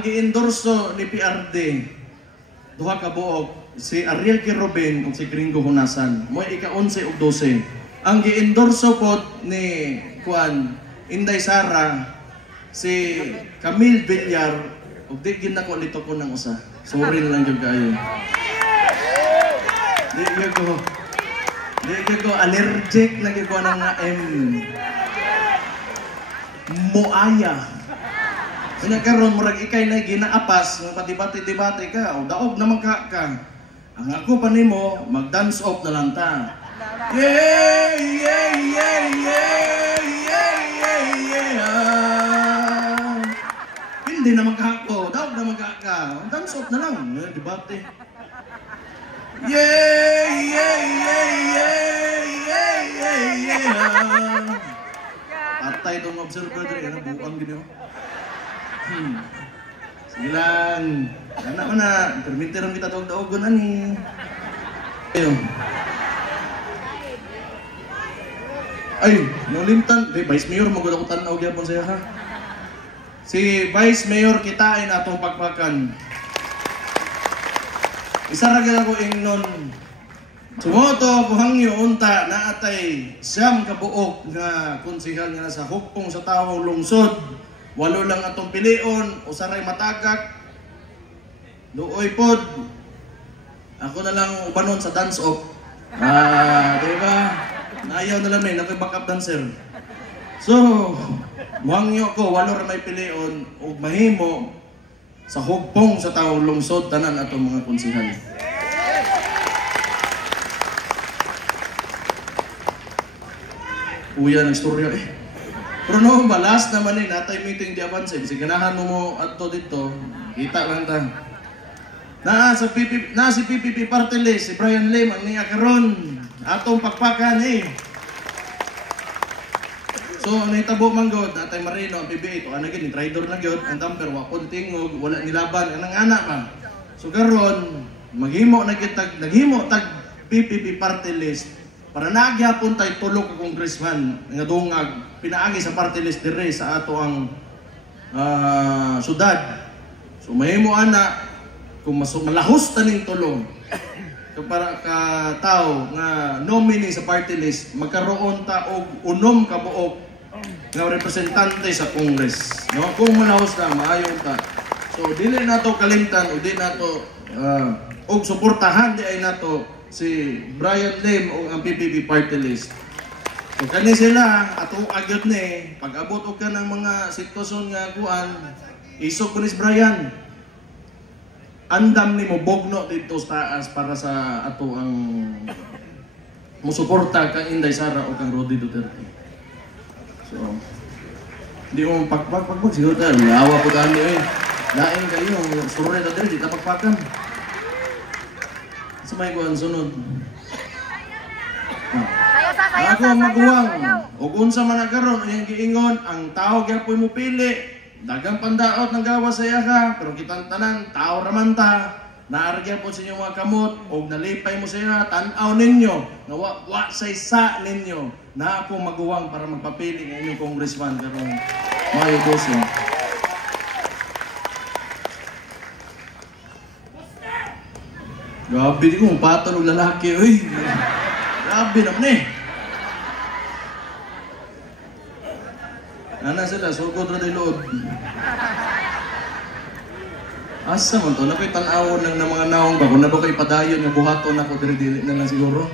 ang giendorso ni PRD duha ka buok si Ariel Kirobin ug si Gringo Hunasan mo ika-11 ug 12. Ang giendorso pod ni Inday Sara si Camille Villar ug di gid nako lito ko nang usa. Sorry na lang jud kayo. Di ko allergic lagi ko nang M. Moaya. Kanya karon murag ikay na ginaapas nga patibati-tibati ka o daog naman ka. Ang ako pa nimo mag-dance off na lang ta. Yeah, yeah, yeah, yeah, yeah, yeah, yeah. Hindi naman ka ako, daog naman ka. Dance off na lang, debate. Yeah, yeah, yeah, yeah, yeah, yeah, yeah. Patay itong observer dito, yan ang buang gino. Sige lang. Anak ko na, permitiran kita daog-daogon ani. Ayun. Ay, nalimtan. Vice Mayor, magod ako tanaw gyapon saya ha. Si Vice Mayor kitain atong pagpakan. Isa ra gyud ako ingnon. Sumoto buhangyo unta na atay siyam ka buok nga konsehal nga nasa hukpong sa taong lungsod. Walo lang atong pilion, usaray matagak. Luoy pod. Ako na lang ubanon sa dance off. Di ba? Ayaw na lang may naka-backup dancer. So, muhangyo ko walo ra may pilion ug mahimo sa hugpong sa taong lungsod tanan atong mga konsehal. Uya ng storya eh. Pero no, balas naman eh, natay meeting di avance. Kasi ganahan mo ato dito, kita lang ta. Si PPP Party List, si Brian Lim, ang niya karon atong pagpakan eh. So, naitabo man god, natay Marino, ang PBA, ito anagin, ni Tridor na god, ang tamper, wakon tingog, wala nilaban, ang anak ma. So, karon naghimo tag PPP Party List, para nagyapon tay tulo ka congressman nga dungag pinaagi sa party list dire sa ato ang syudad. So mahimo ana kung malahos taning tulo para ka tao nga nominee sa party list magkaroon ta og unom ka buok nga representante sa Congress, no? Kung malahos na maayo ta. So dili nato kalimtan o di nato og suportahan di ay nato si Brian Lim o ang PPP Party List. So kani sila ato agyod ni pag-abot og ka ng mga sitwasyon nga kuan isog ko ni Brian. Andam nimo bogno dito sa taas para sa ato ang musuporta kang Inday Sara o kang Rodi Duterte. So di mo pagpag siguro ta awa po kami eh. Lain kayo suro na diri di ta pagpakan. Sa may kuhan sunod. Ako ang maguwang. O unsa man nagkaroon, yung giingon, ang tao gyapoy mo pili. Dagang pandaot ng gawa sa iya ka. Pero kitang tanan, tao raman ta. Naargya po sa inyong mga kamot. O nalipay mo sa iya, tanaw ninyo. Nawa sa isa ninyo. Na ako maguwang para magpapili ng inyong congressman. Karong Mayo Boso. Grabe di ko, patol ng lalaki, uy. Grabe naman eh. Nana sila, sugod na din loob. Asa man to? Nakoy tanawon lang ng mga naong ba? Kung na ba kayo padayon, nga buhaton ako, dili na lang siguro.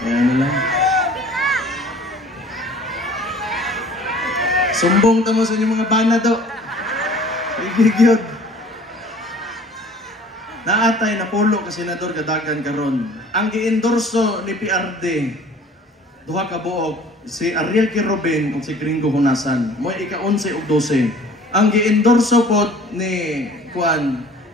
Ayan na lang. Sumbong tamo sa inyong mga bana daw. Igigyod. Naatay na pulo ka senador kadagan karon. Ang giendorso ni PRD duha ka buok si Ariel Kirobin ug si Gringo Hunasan. Mo ika-11 ug 12. Ang giendorso pod ni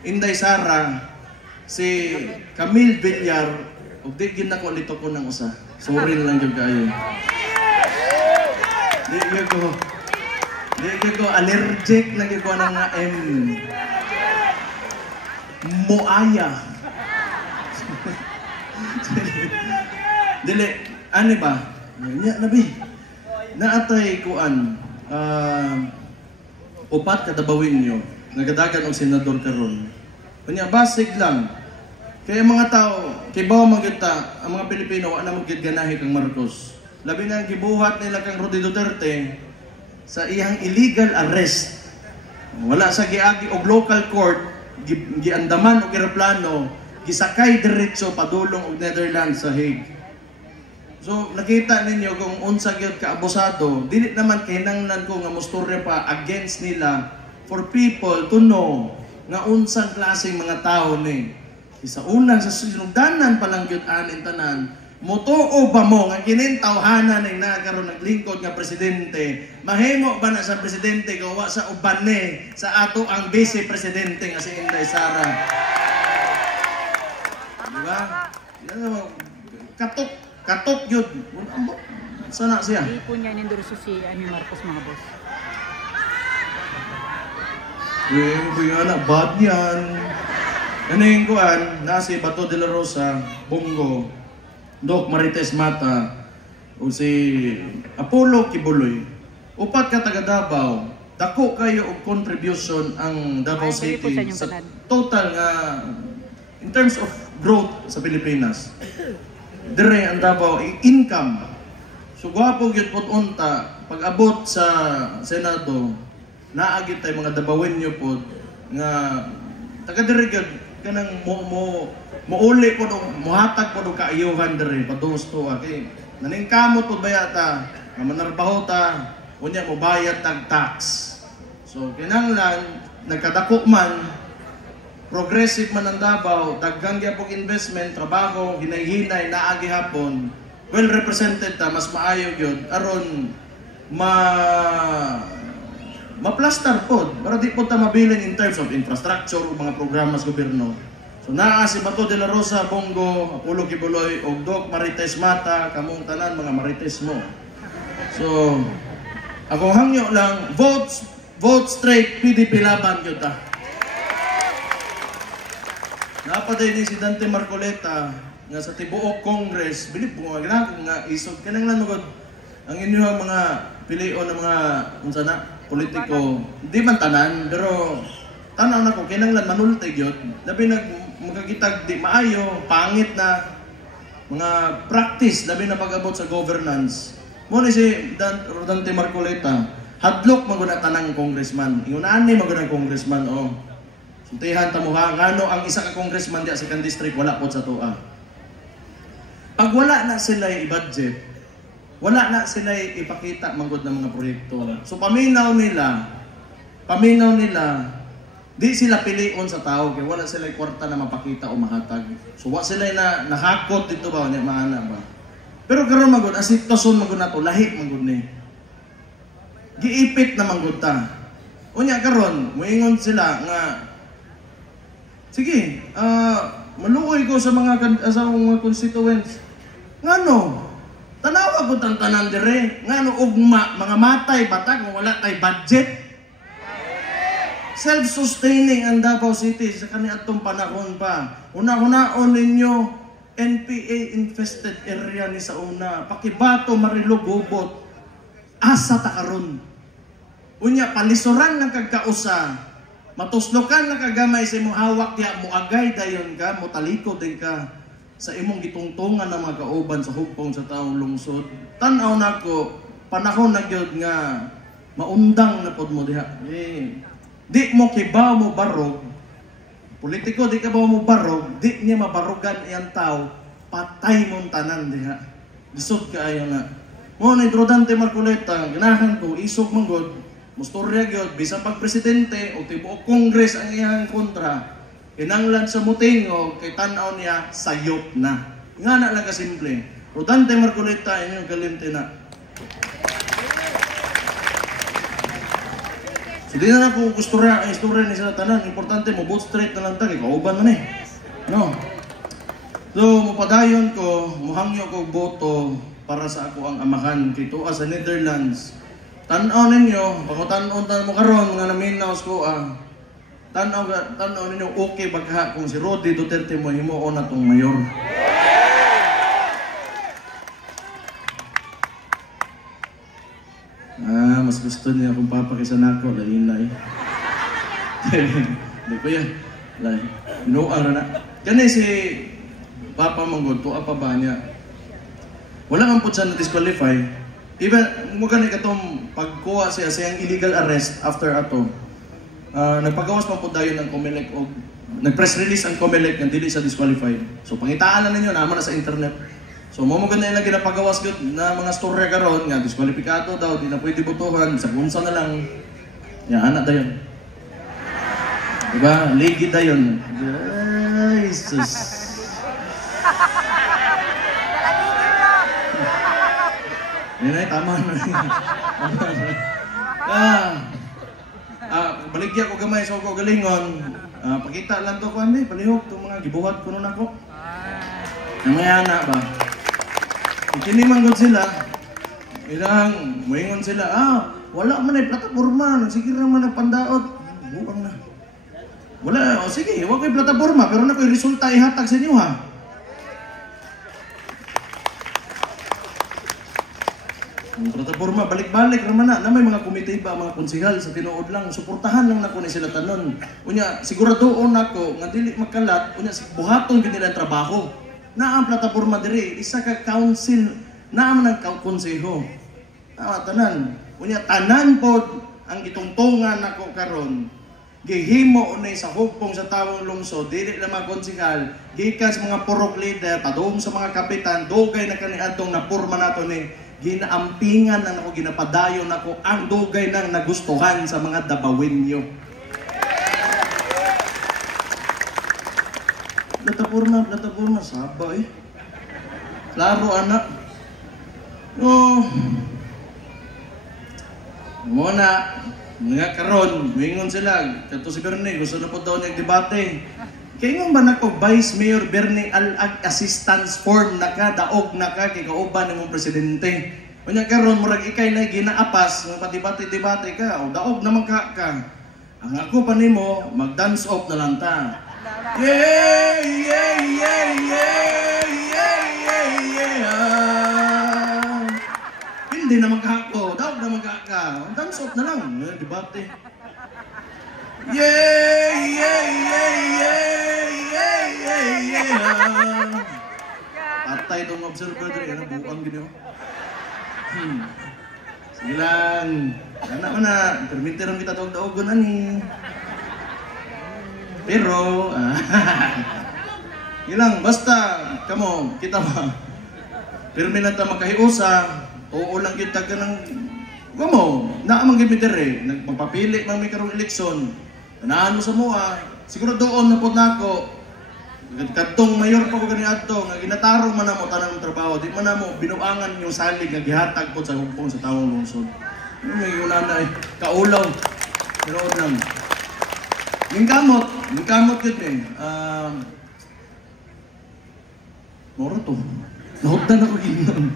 Inday Sara si Camille Villar ug di gid nako lito ko nang usa. Sorry na lang jud kayo. Di ko allergic lagi ko nang M. Moaya. Dili, ano ba? Nya nabi. Naatay kuan upat kadabawin nyo, nagadagan og senador karon. Kanya basig lang. Kaya mga tao, kibaw magyuta, ang mga Pilipino, wala mo ganahi kang Marcos. Labi na ang gibuhat nila kang Rudy Duterte sa iyang illegal arrest. Wala sa giagi og local court, giandaman og eroplano, gisakay diretso padulong og Netherlands sa Hague. So nakita ninyo kung unsa gyud ka abusado, dili naman kinahanglan ko nga mostorya pa against nila for people to know nga unsang klaseng mga tao ni. Isa unang sa sinugdanan pa lang gyud anin tanan, mutuo ba mo nga kining tawhanan ning nagkaroon naglingkod nga presidente, mahimo ba na sa presidente gawa sa uban ni sa ato ang vice presidente nga si Inday Sara? Diba? Yan naman, katok yun. Sana siya? Hindi po niya nindurso si Marcos, mga boss. Bad yan. Ano yung kuhan, nasi Bato de la Rosa, Bongo, Doc Marites Mata, o si Apollo Kibuloy. Upat ka taga Davao, dako kayo og contribution ang Davao City sa total nga in terms of growth sa Pilipinas. Dire ang Davao income. So gwapo gyud pud unta pag abot sa Senado, naagit tay mga Davaoenyo pod nga taga dire gyud kanang muuli po muhatag po kaayuhan diri padung to kay naningkamot po bayata nga manarbaho ta unya mo bayad tag tax. So kinahanglan nagkadako man progressive man ang Davao, daggang gyapon investment, trabaho, hinay-hinay naagi hapon, well represented ta, mas maayo gyud aron maplastar po, para di po ta mabilin in terms of infrastructure o mga programa sa gobyerno. So naa si Bato de la Rosa, Bongo, Apollo Kibuloy, o Doc Marites Mata, kamong tanan mga Marites mo. So, akong hangyo lang, vote straight, PDP laban yun ta. Napaday ni si Dante Marcoleta nga sa tibuok Congress, bilib po nga isog kanang lanugod ang inyong mga pilion ng mga unsa na politiko, di man tanan, pero tanaw na ko, kinanglan manultig yun. Labi magkagitag di maayo, pangit na mga practice, labi na pag-abot sa governance. Muna si Dante Marcoleta, hadlok maguna tanang congressman. Ingunaan ni maguna congressman, oh. Suntihan ta mo ha, ngano ang isa ka congressman di sa kan district, wala po sa tuwa. Pag wala na sila i-budget, wala na sila ipakita manggod ng mga proyekto. So paminaw nila, di sila pilion sa tao kaya wala sila kwarta na mapakita o mahatag. So wala sila na nahakot dito ba, niya maana ba. Pero karon manggod, asitosyon manggod na to, lahi manggod ni. Giipit na manggod ta. Unya karon, moingon sila nga, sige, maluoy ko sa mga constituents. Ngano? Tanawa po ang tanan dire, ngano ugma, mga matay, batag, wala tay budget. Self-sustaining ang Davao City sa kaniadtong panahon pa. Una-unaon ninyo, NPA-infested area ni sa una. Pakibato, Marilog, Gubot. Asa ta karon. Unya, palisuran ng kagkausa. Matuslokan ng kagamay sa imong hawak, kaya muagay dayon ka, mutaliko din ka sa imong gitungtungan ng mga kauban sa hugpong sa taong lungsod. Tanaw na ko, panahon na gyud nga maundang na pod mo diha. Di mo kibaw mo barog, politiko di ka ba mo barog, di niya mabarugan iyang tao, patay mong tanan diha. Lisod ka ayo na. Mo ni Dante Marcoleta, ganahan ko, isog manggod, mustorya gyud, bisan pag presidente o tibuok kongres ang iyang kontra, kinanglan sa mutingo, kay tanaw niya, sayop na. Nga na lang kasimple. Dante Marcoleta, inyong kalimti na. So di na po istorya ni sa tanan. Importante mo, vote straight na lang tagi. Kauban man eh. No? So, mupadayon ko, muhangyo ko boto para sa ako ang amahan. Kito sa Netherlands. Tanaw ninyo, pangutanon mo karon mga naminaws ko tanaw ninyo okay bagha kung si Rudy Duterte mo himuon na tong mayor. mas gusto niya kung papa kaysa nako, lain na eh. Hindi ko yan. Inuara na. Kani si Papa Manggod, tuwa pa ba niya? Wala ang po siya na-disqualify. Even, mukha na katong pagkuha siya sa illegal arrest after ato. Nagpagawas pa po dayon ang COMELEC o nag-press release ang COMELEC na dili siya disqualified. So pangitaan na ninyo, naman na sa internet. So mamugad na ilang ginapagawas na mga storya karon nga diskwalipikado daw, di na pwede botohan, sa bunsa na lang. Ya, anak dayon. Diba? Ligi dayon. Ay, sus. Yan ay, tama na. Baligya ko gamay sa ko galingon. Pakita lang to ko andi, palihog to mga gibuhat ko nun ako. Namaya na ba? Ikinimanggod sila. Ilang, muingon sila, wala man ay plataforma, sige naman ang pandaot. Buang na. Wala, sige, huwag kayo plataforma, pero na ko'y resulta ihatag sa inyo ha. Ang plataforma, balik-balik naman na may mga komite ba, mga konsihal sa tinuod lang, suportahan lang na ko ni sila tanon. Unya, siguradoon ako, nga dili magkalat, unya, buhaton ka nila trabaho. Na ang plataforma diri, isa ka council, na ang nagkakonseho. Tanan. Unya, tanan po ang itungtungan ako karon. Gihimo unay sa hugpong sa tawong lungsod, dili lang mga konsihal, gikan sa mga purok leader, padung sa mga kapitan, dugay na kaniadtong napurma nato ni ginaampingan na ako, ginapadayon ako ang dugay nang nagustuhan sa mga Dabawinyo. Plataforma, saba eh. Klaro anak. Muna, nga karon, mingon sila, kato si Bernie, gusto na po daw nagdebate. Kaya nga ba nako, Vice Mayor Bernie Alag Assistance Form na ka, daog na ka, kay kauban ng presidente. Kanya karon, murag ikay na ginaapas, nga patibate-debate ka, o daog naman ka. Ang ako pa nimo, mag-dance off na lang ta. Yeah, yeah, yeah, yeah, yeah, yeah, yeah. Hindi naman ka ako, daog naman ka. Dance off na lang, debate. Yeah, yeah, yeah, yeah, yeah, yeah, yeah. Patay itong observer dito, yan ang buang gini. Sige lang. Anak mo na, permitiran kita daog-daogon ani. Pero, ilang, basta, kamo, kita ba? Pirmi na ta makahiusa, oo lang kita ka ng, kamo, naamang gimitere, nagpapapili mang may karong eleksyon, nanaano sa mua, siguro doon na po na ako, kadtong mayor pa ko ganiadto, nga ginatarong man mo tanang trabaho, di man mo binuangan yung salig nga gihatag po sa hugpong sa tawong lungsod. May una na eh, kaulaw, pero lang. Yung kamot yun eh. Moro to. Nahugdan ako ginon.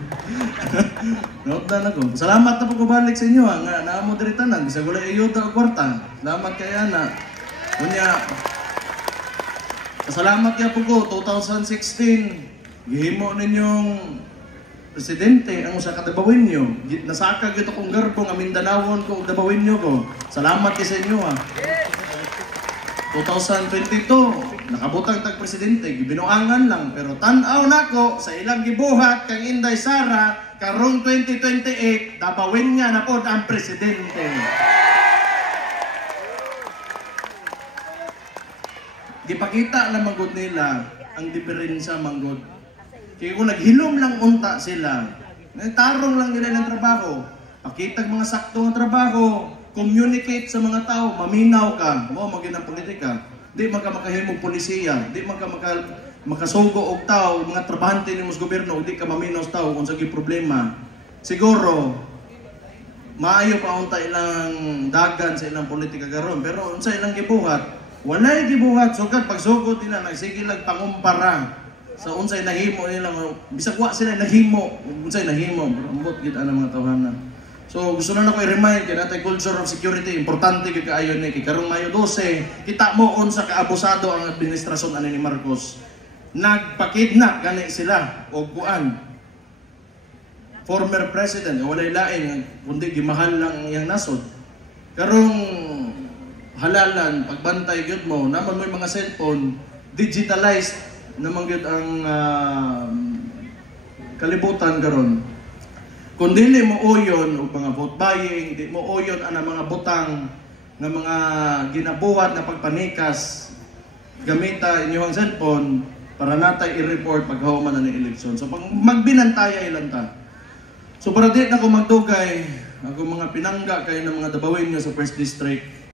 Nahugdan ako. Salamat na po ko balik sa inyo nga naamoderitan bisa gulay ayuda o kwarta. Salamat kaya na. Kunya, salamat kaya po ko 2016. Gihimo ninyong presidente ang usa ka Dabawinyo. Nasaka gito kong garbo nga Mindanawon ko og Dabawinyo ko. Salamat kay sa inyo ha. 2022, nakabutang tag-presidente, gibinuangan lang, pero tan-aw nako sa ilang gibuhat kang Inday Sara, karong 2028, Dabawin nga na po ang presidente. Gipakita na manggod nila ang diferensya manggod. Kaya kung naghilom lang unta sila, tarong lang nila ng trabaho, pakitag mga saktong trabaho, communicate sa mga tao, maminaw ka, mo maginang politika, di makahimong polisiya, di makasugo og tao, mga trabahante ni mos gobyerno, di ka maminaw sa tao kung sa problema. Siguro, maayo pa unta ilang dagan sa ilang politika karon, pero unsa ilang gibuhat, walay gibuhat, sugad pagsugod nila, nagsige lang pangumpara sa unsay nahimo nila, bisag wa sila nahimo, unsay nahimo, ambot gid ana mga tawhanan. So gusto na ako i-remind kaya natin culture of security, importante kay kaayo ni kay karong Mayo 12, kita mo unsa ka abusado ang administrasyon ani ni Marcos. Nagpakidnap gani sila og kuan. former president, walay lain, kundi gimahal lang iyang nasod. Karong halalan, pagbantay gyud mo, naman mo yung mga cellphone, digitalized naman gyud ang kalibutan karon. Kung dili mo uyon o mga vote buying, di mo uyon ang mga butang ng mga ginabuhat na pagpanikas, gamita inyong cellphone para natay i-report paghuman na ng eleksyon. So pag magbinantaya ilan ta. So para di na ko magdugay, ako mga pinangga kayo ng mga dabawin nyo sa 1st District,